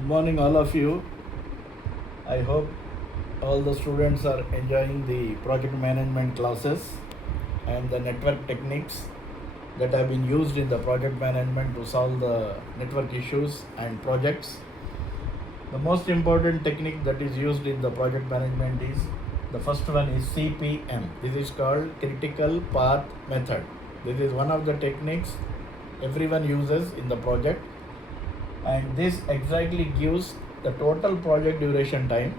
Good morning, all of you. I hope all the students are enjoying the project management classes and the network techniques that have been used in the project management to solve the network issues and projects. The most important technique that is used in the project management is the first one is CPM. This is called critical path method. This is one of the techniques everyone uses in the project, and this exactly gives the total project duration time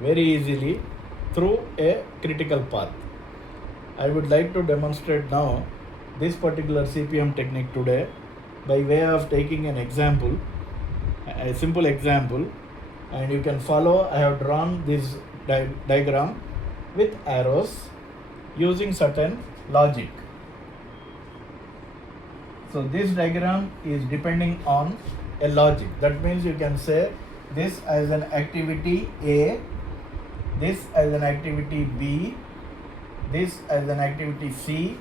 very easily through a critical path. I would like to demonstrate now this particular CPM technique today by way of taking an example, a simple example, and you can follow. I have drawn this diagram with arrows using certain logic. So this diagram is depending on a logic. That means you can say this as an activity A, this as an activity B, this as an activity C,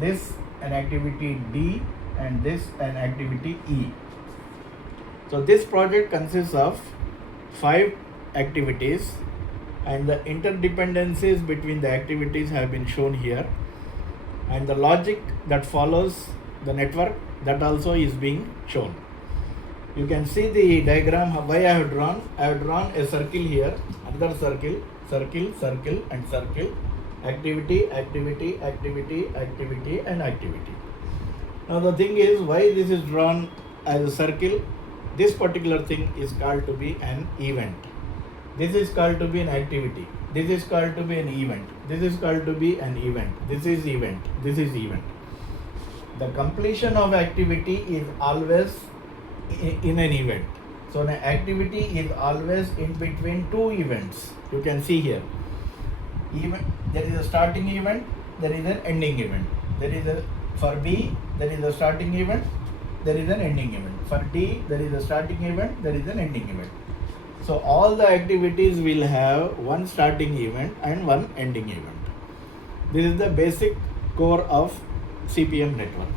this an activity D, and this an activity E. So this project consists of 5 activities, and the interdependencies between the activities have been shown here, and the logic that follows the network that also is being shown. You can see the diagram why I have drawn. I have drawn a circle here, another circle, circle, circle, and circle, activity, activity, activity, activity, and activity. Now the thing is, why this is drawn as a circle? This particular thing is called to be an event. This is called to be an activity. This is called to be an event. This is called to be an event. This is event. This is event. The completion of activity is always in an event. So an activity is always in between two events. You can see here. Even there is a starting event, there is an ending event. There is a for B, there is a starting event, there is an ending event. For D, there is a starting event, there is an ending event. So all the activities will have one starting event and one ending event. This is the basic core of CPM network.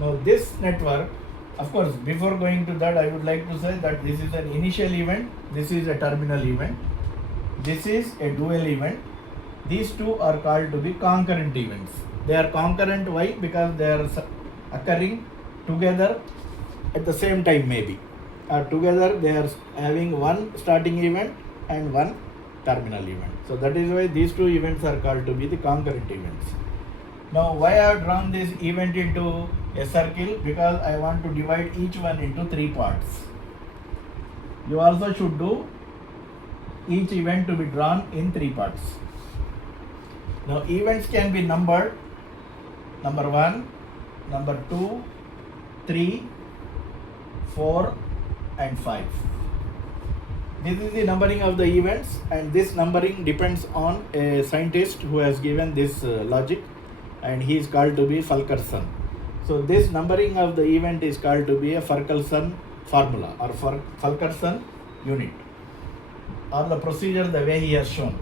Now this network, of course, before going to that, I would like to say that this is an initial event, this is a terminal event, this is a dual event. These two are called to be concurrent events. They are concurrent, why? Because they are occurring together at the same time, maybe. Or together they are having one starting event and one terminal event. So that is why these two events are called to be the concurrent events. Now why I have drawn this event into a circle? Because I want to divide each one into 3 parts. You also should do each event to be drawn in 3 parts. Now events can be numbered, number 1, number 2, 3, 4, and 5. This is the numbering of the events, and this numbering depends on a scientist who has given this logic, and he is called to be Fulkerson. So this numbering of the event is called to be a Fulkerson formula or Fulkerson unit, or the procedure the way he has shown.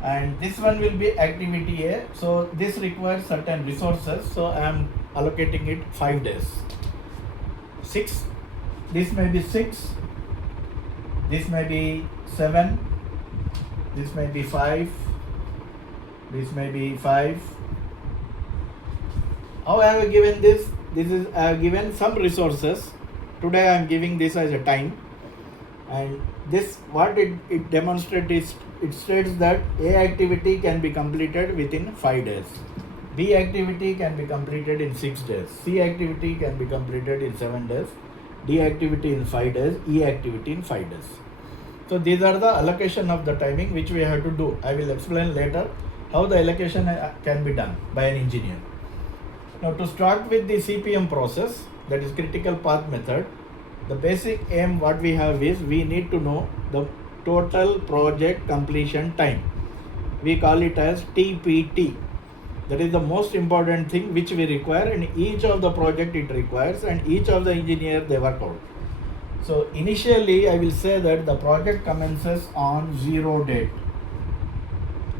And this one will be activity A. So this requires certain resources, so I am allocating it 5 days. 6, this may be 6, this may be 7, this may be 5, this may be 5. How I have given this? This is I have given some resources. Today I am giving this as a time, and this what it demonstrates is it states that A activity can be completed within 5 days, B activity can be completed in 6 days, C activity can be completed in 7 days, D activity in 5 days, E activity in 5 days. So these are the allocation of the timing which we have to do. I will explain later how the allocation can be done by an engineer. Now to start with the CPM process, that is critical path method, the basic aim what we have is we need to know the total project completion time. We call it as TPT. That is the most important thing which we require, and each of the project it requires, and each of the engineer they work out. So initially I will say that the project commences on 0 date.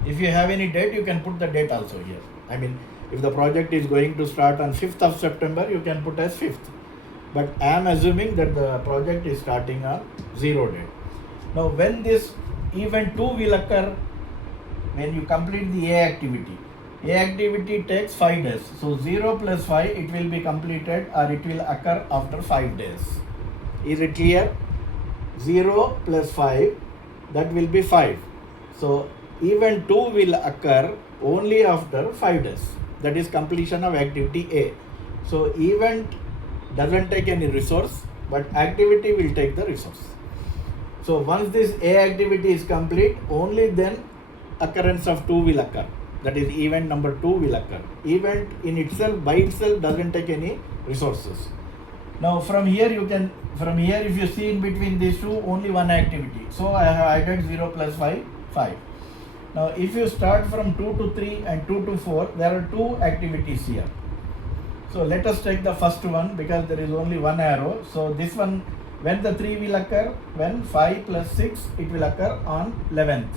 If you have any date, you can put the date also here. I mean, if the project is going to start on 5th of September, you can put as 5th. but I am assuming that the project is starting on 0 date. Now when this event 2 will occur, when you complete the A activity takes 5 days. So 0 plus 5, it will be completed or it will occur after 5 days. Is it clear? 0 plus 5, that will be 5. So event 2 will occur only after 5 days. That is completion of activity A. So event doesn't take any resource, but activity will take the resource. So once this A activity is complete, only then occurrence of 2 will occur. That is event number 2 will occur. Event in itself, by itself, doesn't take any resources. Now from here if you see in between these two, only one activity. So I have added 0 plus 5, 5. Now if you start from 2 to 3 and 2 to 4, there are 2 activities here. So let us take the first one because there is only one arrow. So this one, when the 3 will occur, when 5 plus 6, it will occur on 11th.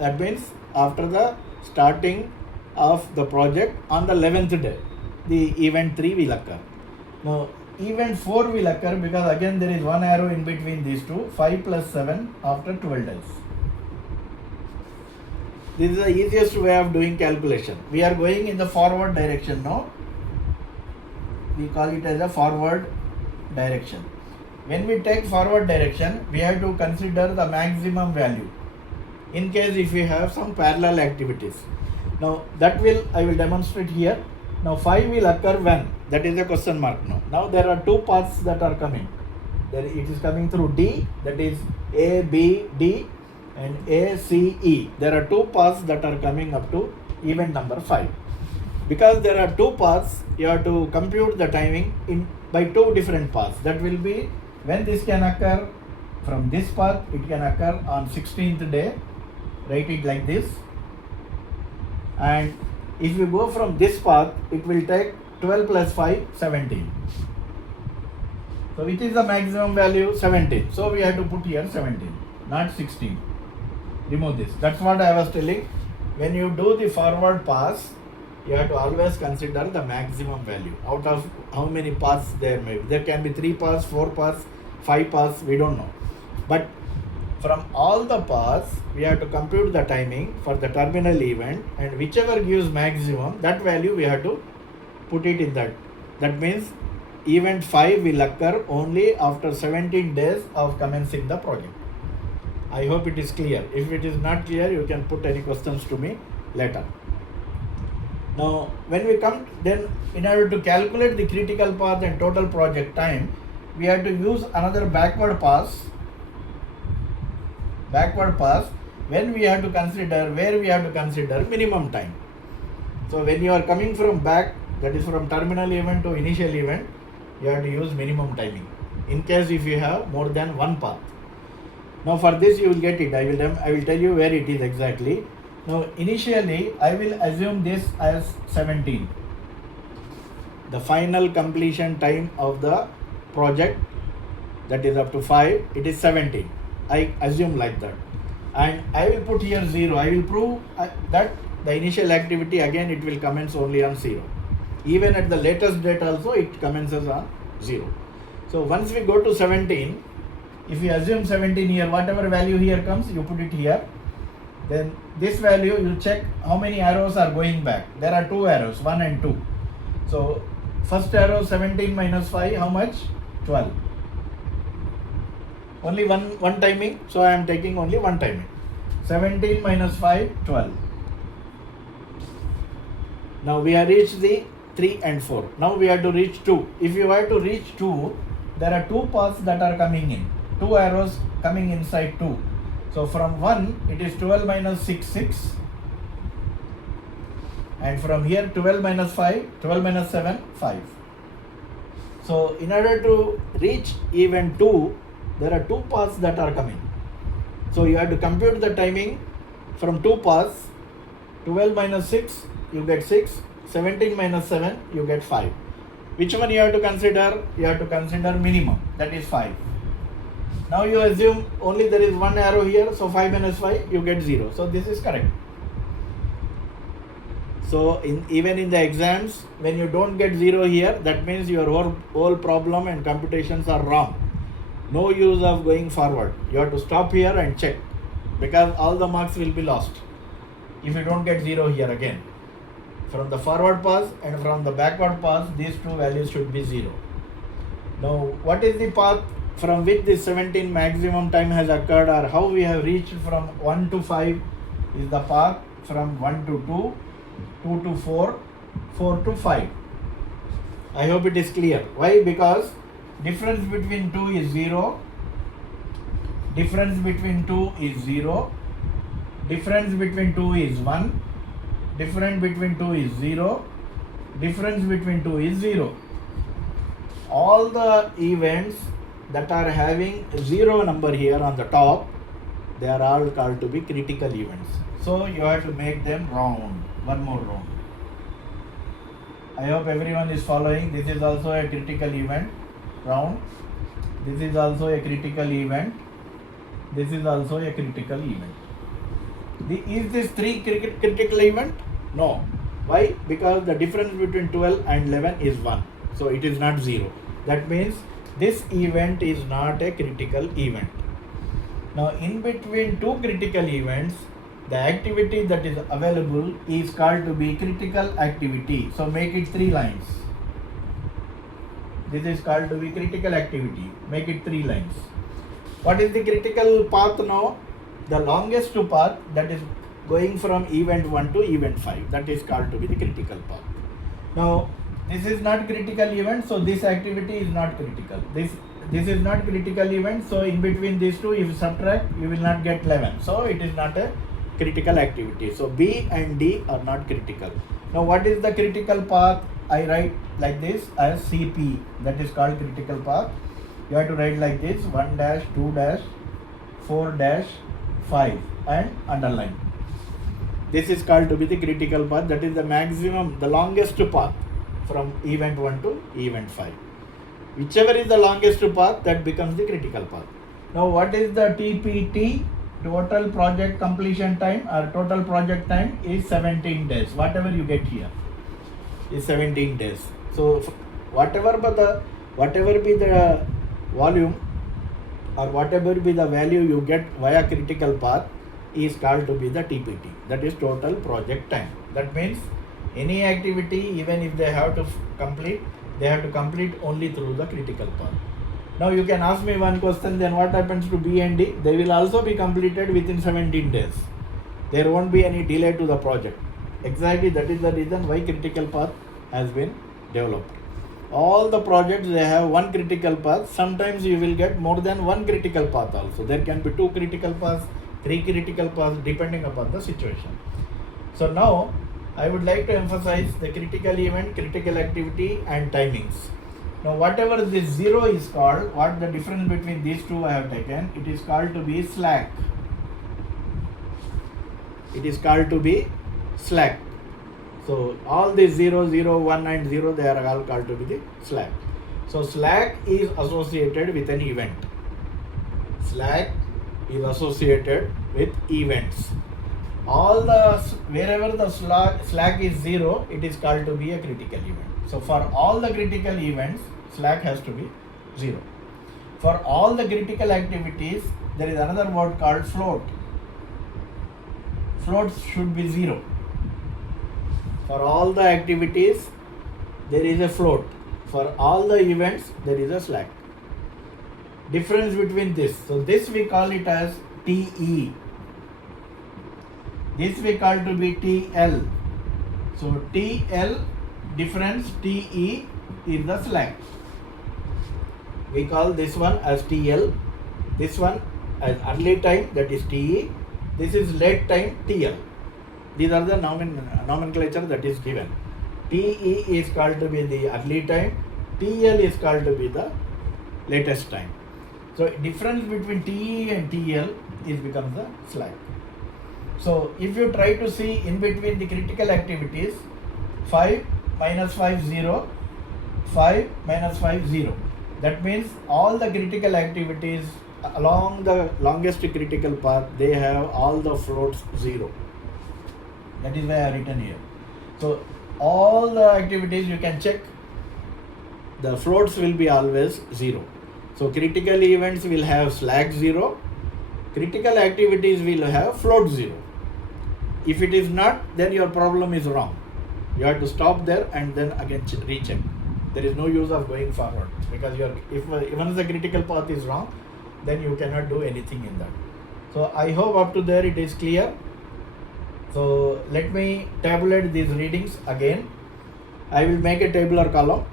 That means after the starting of the project on the 11th day, the event 3 will occur. Now event 4 will occur because again there is one arrow in between these two, 5 plus 7 after 12 days. This is the easiest way of doing calculation. We are going in the forward direction now. We call it as a forward direction. When we take forward direction, we have to consider the maximum value in case if we have some parallel activities. Now that I will demonstrate here. Now 5 will occur when? That is a question mark now. Now there are 2 paths that are coming. It is coming through D, that is A, B, D and A, C, E. There are 2 paths that are coming up to event number 5. Because there are 2 paths, you have to compute the timing by 2 different paths. That will be when this can occur from this path, it can occur on 16th day. Write it like this. And if you go from this path, it will take 12 plus 5, 17. So which is the maximum value? 17. So we have to put here 17, not 16. Remove this. That's what I was telling. When you do the forward pass, you have to always consider the maximum value. Out of how many paths there may be. There can be 3 paths, 4 paths, 5 paths, we don't know. But from all the paths, we have to compute the timing for the terminal event, and whichever gives maximum, that value we have to put it in that. That means event 5 will occur only after 17 days of commencing the project. I hope it is clear. If it is not clear, you can put any questions to me later. Now, when we come, then in order to calculate the critical path and total project time, we have to use another backward pass. When we have to consider, where we have to consider minimum time. So when you are coming from back, that is from terminal event to initial event, you have to use minimum timing. In case if you have more than one path. Now for this you will get it. I will tell you where it is exactly. Now initially I will assume this as 17. The final completion time of the project, that is up to 5, it is 17. I assume like that. And I will put here 0. I will prove that the initial activity again it will commence only on 0. Even at the latest date also it commences on 0. So once we go to 17, if you assume 17 here, whatever value here comes, you put it here. Then this value, you check how many arrows are going back. There are 2 arrows, 1 and 2. So first arrow 17 minus 5, how much? 12. Only one timing, so I am taking only one timing. 17 minus 5, 12. Now we have reached the 3 and 4. Now we have to reach 2. If you have to reach 2, there are 2 paths that are coming in. 2 arrows coming inside 2. So from 1, it is 12 minus 6, 6. And from here 12 minus 5, 12 minus 7, 5. So in order to reach event 2, there are 2 paths that are coming. So you have to compute the timing from 2 paths. 12 minus 6, you get 6. 17 minus 7, you get 5. Which one you have to consider? You have to consider minimum, that is 5. Now you assume only there is one arrow here, so 5 minus 5, you get 0. So this is correct. So even in the exams, when you don't get 0 here, that means your whole problem and computations are wrong. No use of going forward. You have to stop here and check, because all the marks will be lost if you don't get 0 here again. From the forward pass and from the backward pass, these two values should be 0. Now, what is the path from which this 17 maximum time has occurred, or how we have reached from 1 to 5 is the path from 1 to 2, 2 to 4, 4 to 5. I hope it is clear. Why? Because difference between 2 is 0, difference between 2 is 0, difference between 2 is 1, difference between 2 is 0, difference between 2 is 0. All the events that are having 0 number here on the top, they are all called to be critical events. So you have to make them round, one more round. I hope everyone is following. This is also a critical event, round. This is also a critical event. This is also a critical event. Is this 3 critical event? No. Why? Because the difference between 12 and 11 is 1. So it is not 0. That means this event is not a critical event. Now, in between two critical events, the activity that is available is called to be critical activity. So make it 3 lines. This is called to be critical activity. Make it 3 lines. What is the critical path now? The longest path, that is going from event 1 to event 5. That is called to be the critical path. Now, this is not critical event, so this activity is not critical. This is not critical event, so in between these two, if you subtract, you will not get 11. So it is not a critical activity. So B and D are not critical. Now, what is the critical path? I write like this as CP. That is called critical path. You have to write like this: 1 dash, 2 dash, 4 dash, 5, and underline. This is called to be the critical path. That is the maximum, the longest path from event 1 to event 5. Whichever is the longest path, that becomes the critical path. Now, what is the TPT? Total project completion time or total project time is 17 days. Whatever you get here is 17 days. So, whatever be the volume or whatever be the value you get via critical path is called to be the TPT. That is total project time. That means any activity, even if they have to complete, they have to complete only through the critical path. Now you can ask me one question, then what happens to B and D? They will also be completed within 17 days. There won't be any delay to the project. Exactly, that is the reason why critical path has been developed. All the projects, they have one critical path. Sometimes you will get more than one critical path also. There can be 2 critical paths, 3 critical paths, depending upon the situation. So now, I would like to emphasize the critical event, critical activity and timings. Now, whatever this 0 is called, what the difference between these two I have taken, it is called to be slack. It is called to be slack. So, all these 0, 0, 1 and 0, they are all called to be the slack. So, slack is associated with an event. Slack is associated with events. Wherever the slack is 0, it is called to be a critical event. So for all the critical events, slack has to be 0. For all the critical activities, there is another word called float. Float should be 0. For all the activities, there is a float. For all the events, there is a slack. Difference between this. So this we call it as TE. This we call to be TL. So TL difference, TE is the slack. We call this one as TL. This one as early time, that is TE. This is late time, TL. These are the nomenclature that is given. TE is called to be the early time. TL is called to be the latest time. So difference between TE and TL is becomes the slack. So if you try to see in between the critical activities, 5 minus 5 0, 5 minus 5 0. That means all the critical activities along the longest critical path, they have all the floats 0. That is why I have written here. So all the activities you can check, the floats will be always 0. So critical events will have slack 0, critical activities will have float 0. If it is not, then your problem is wrong. You have to stop there and then again recheck. There is no use of going forward, because if even the critical path is wrong, then you cannot do anything in that. So I hope up to there it is clear. So let me tabulate these readings again. I will make a tabular column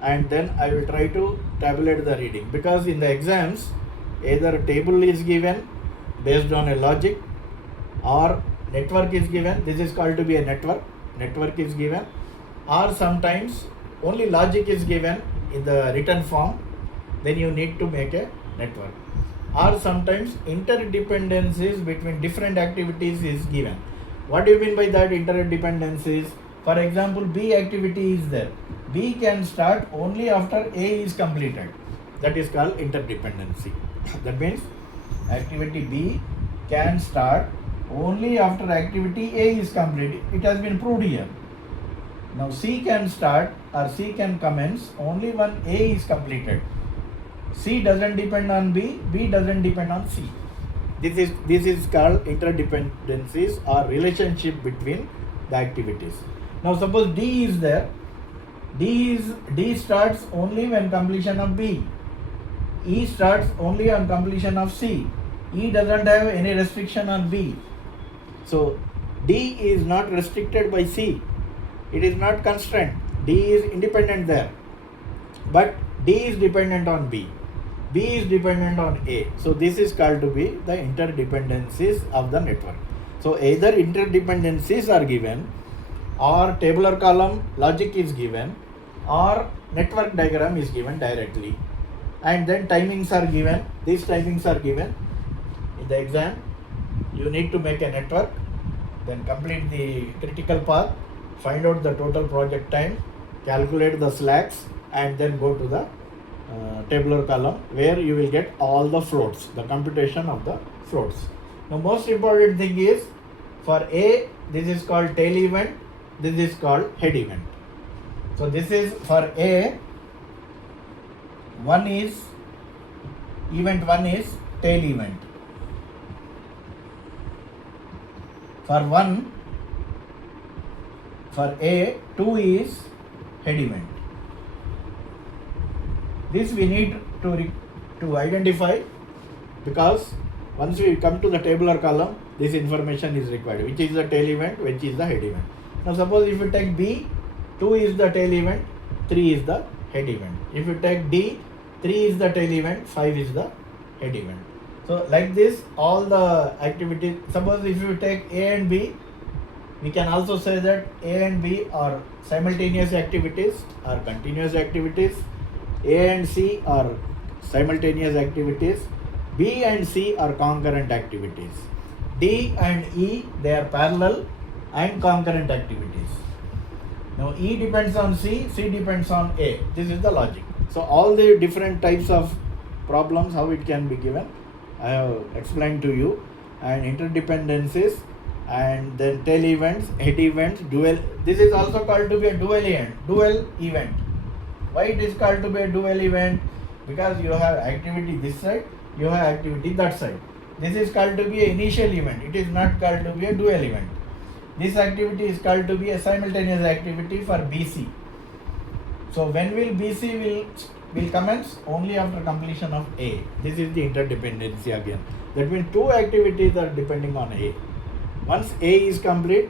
and then I will try to tabulate the reading, because in the exams either a table is given based on a logic or network is given. This is called to be a network is given, or sometimes only logic is given in the written form, then you need to make a network, or sometimes interdependencies between different activities is given. What do you mean by that interdependencies? For example, B activity is there. B can start only after A is completed. That is called interdependency. That means activity B can start only after activity A is completed. It has been proved here. Now C can start or C can commence only when A is completed. C doesn't depend on B, B doesn't depend on C. This is called interdependencies or relationship between the activities. Now suppose D is there. D starts only when completion of B. E starts only on completion of C. E doesn't have any restriction on B. So D is not restricted by C. It is not constrained. D is independent there. But D is dependent on B. B is dependent on A. So this is called to be the interdependencies of the network. So either interdependencies are given, or tabular column logic is given, or network diagram is given directly. And then timings are given. These timings are given. In the exam, you need to make a network, then complete the critical path, find out the total project time, calculate the slacks, and then go to the tabular column where you will get all the floats, the computation of the floats. Now most important thing is, for A, this is called tail event, this is called head event. So this is for A, event 1 is tail event. For A, 2 is head event. This we need to identify, because once we come to the tabular column, this information is required. Which is the tail event, which is the head event. Now suppose if you take B, 2 is the tail event, 3 is the head event. If you take D, 3 is the tail event, 5 is the head event. So like this, all the activities, suppose if you take A and B, we can also say that A and B are simultaneous activities or continuous activities. A and C are simultaneous activities. B and C are concurrent activities. D and E, they are parallel and concurrent activities. Now E depends on C, C depends on A. This is the logic. So all the different types of problems, how it can be given, I have explained to you. And interdependencies, and then tail events, head events, dual. This is also called to be a dual event. Why it is called to be a dual event? Because you have activity this side, you have activity that side. This is called to be an initial event. It is not called to be a dual event. This activity is called to be a simultaneous activity for BC. So when will BC will commence? Only after completion of A. This is the interdependency again. That means two activities are depending on A. Once A is complete,